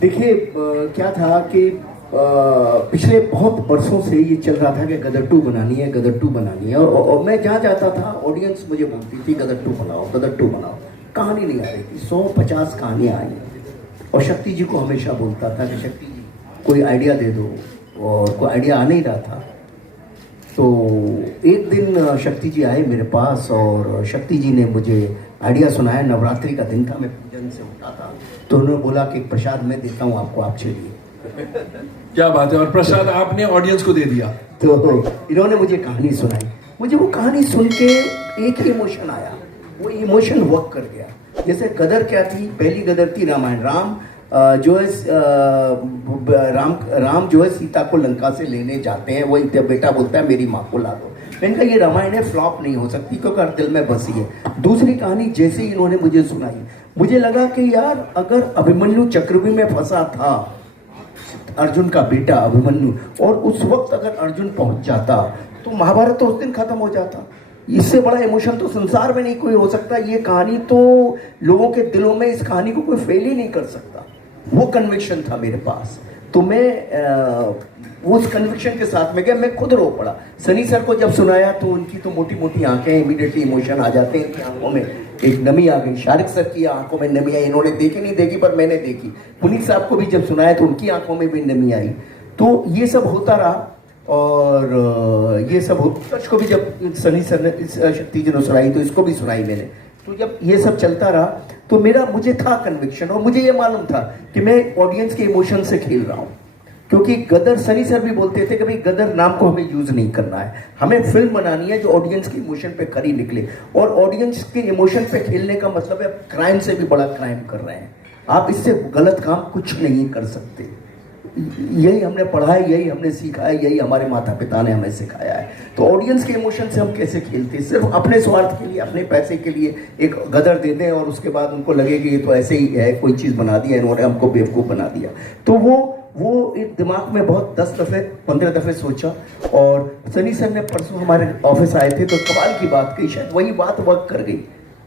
देखिए क्या था कि पिछले बहुत बरसों से ये चल रहा था कि गदर 2 बनानी है, गदर 2 बनानी है। और मैं जहाँ जाता था ऑडियंस मुझे बोलती थी गदर 2 बनाओ, गदर 2 बनाओ। कहानी नहीं आ रही थी, 150 कहानियाँ आई। और शक्ति जी को हमेशा बोलता था कि शक्ति जी कोई आइडिया दे दो, और कोई आइडिया आ नहीं रहा था। तो एक दिन शक्ति जी आए मेरे पास और शक्ति जी ने मुझे आइडिया सुनाया। नवरात्रि का दिन था, मैं पूजन से उठा था, तो उन्होंने बोला कि प्रसाद मैं देता हूँ आपको, आप चलिए। क्या बात है। और प्रसाद आपने ऑडियंस को दे दिया। तो इन्होंने मुझे कहानी सुनाई। मुझे वो कहानी सुन के एक ही इमोशन आया, वो इमोशन वर्क कर गया। जैसे गदर क्या थी, पहली गदर थी रामायण। राम जो है सीता को लंका से लेने जाते हैं। वो बेटा बोलता है मेरी माँ को ला दो। मैंने कहा ये रामायण है, फ्लॉप नहीं हो सकती क्योंकि हर दिल में बसी है। दूसरी कहानी जैसे ही इन्होंने मुझे सुनाई, मुझे लगा कि यार अगर अभिमन्यु चक्रव्यूह में फंसा था, अर्जुन का बेटा अभिमन्यु, और उस वक्त अगर अर्जुन पहुंच जाता तो महाभारत तो उस दिन खत्म हो जाता। इससे बड़ा इमोशन तो संसार में नहीं कोई हो सकता। ये कहानी तो लोगों के दिलों में, इस कहानी को कोई फेल ही नहीं कर सकता। वो कन्विक्शन था मेरे पास। तो मैं उस कन्विक्शन के साथ में गया, मैं खुद रो पड़ा। सनी सर को जब सुनाया तो उनकी तो मोटी मोटी आंखें, इमीडिएटली इमोशन आ जाते हैं, इनकी आंखों में एक नमी आ गई। शारिक सर की आंखों में नमी आई, इन्होंने देखी नहीं देखी पर मैंने देखी। पुनीत साहब को भी जब सुनाया तो उनकी आंखों में भी नमी आई। तो ये सब होता रहा। और ये सब सच को भी जब सनी सर ने, शक्ति जी ने सुनाई तो इसको भी सुनाई मैंने। तो जब ये सब चलता रहा तो मुझे था कन्विक्शन, और मुझे ये मालूम था कि मैं ऑडियंस के इमोशन से खेल रहा हूँ। क्योंकि गदर, सनी सर भी बोलते थे कि भाई गदर नाम को हमें यूज नहीं करना है, हमें फिल्म बनानी है जो ऑडियंस के इमोशन पे खरी निकले। और ऑडियंस के इमोशन पे खेलने का मतलब है क्राइम से भी बड़ा क्राइम कर रहे हैं आप। इससे गलत काम कुछ नहीं कर सकते। यही हमने पढ़ा है, यही हमने सीखा है, यही हमारे माता पिता ने हमें सिखाया है। तो ऑडियंस के इमोशन से हम कैसे खेलते हैं? सिर्फ अपने स्वार्थ के लिए, अपने पैसे के लिए एक गदर दे दें और उसके बाद उनको लगे कि ये तो ऐसे ही है, कोई चीज़ बना दिया इन्होंने, हमको बेवकूफ़ बना दिया। तो वो एक दिमाग में बहुत 10 दफ़े 15 दफ़े सोचा। और सनी सर ने परसों हमारे ऑफिस आए थे तो कमाल की बात कही, शायद वही बात वर्क कर गई।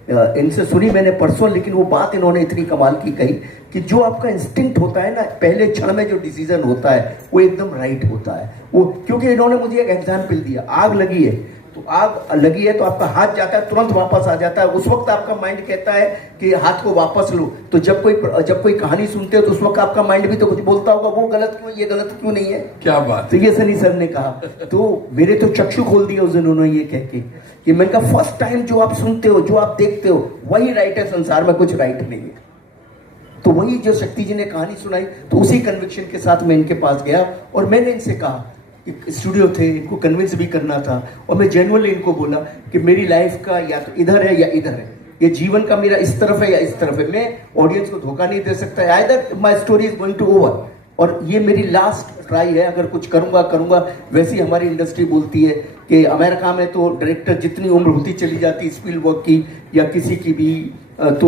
इनसे सुनी मैंने परसों, लेकिन वो बात इन्होंने इतनी कमाल की कही कि जो आपका इंस्टिंक्ट होता है ना, पहले क्षण में जो डिसीजन होता है वो एकदम राइट होता है। वो क्योंकि इन्होंने मुझे एक एग्जाम्पल दिया, आग लगी है तो आग लगी है तो आपका हाथ जाता है, तुरंत वापस आ जाता है। उस वक्त आपका माइंड कहता है कि हाथ को वापस लो। तो जब कोई कहानी सुनते हो तो उस वक्त आपका माइंड भी तो कुछ बोलता होगा, वो गलत क्यों, ये गलत क्यों नहीं है। क्या बात। तो ये सनी सर ने कहा, तो मेरे तो चक्षु खोल दिया उस दिन उन्होंने ये कह के कि मैंने कहा फर्स्ट टाइम जो आप सुनते हो, जो आप देखते हो वही राइट है, संसार में कुछ राइट नहीं है। तो वही जो शक्ति जी ने कहानी सुनाई, तो उसी कन्विक्शन के साथ मैं इनके पास गया और मैंने इनसे कहा, स्टूडियो थे, इनको कन्विंस भी करना था। और मैं जेन्युइनली इनको बोला कि मेरी लाइफ का या तो इधर है या इधर है, ये जीवन का मेरा इस तरफ है या इस तरफ है। मैं ऑडियंस को धोखा नहीं दे सकता। Either my story is going to over, और ये मेरी लास्ट ट्राई है। अगर कुछ करूंगा। वैसे ही हमारी इंडस्ट्री बोलती है कि अमेरिका में तो डायरेक्टर जितनी उम्र होती चली जाती स्पीलबर्ग की या किसी की भी, तो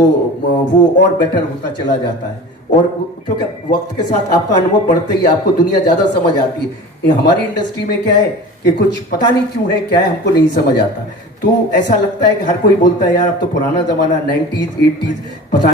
वो और बेटर होता चला जाता है। और क्योंकि वक्त के साथ आपका अनुभव बढ़ते ही आपको दुनिया ज़्यादा समझ आती है। हमारी इंडस्ट्री में क्या है कि कुछ पता नहीं क्यों है, क्या है हमको नहीं समझ आता। तो ऐसा लगता है कि हर कोई बोलता है यार अब तो पुराना ज़माना 90s 80s, पता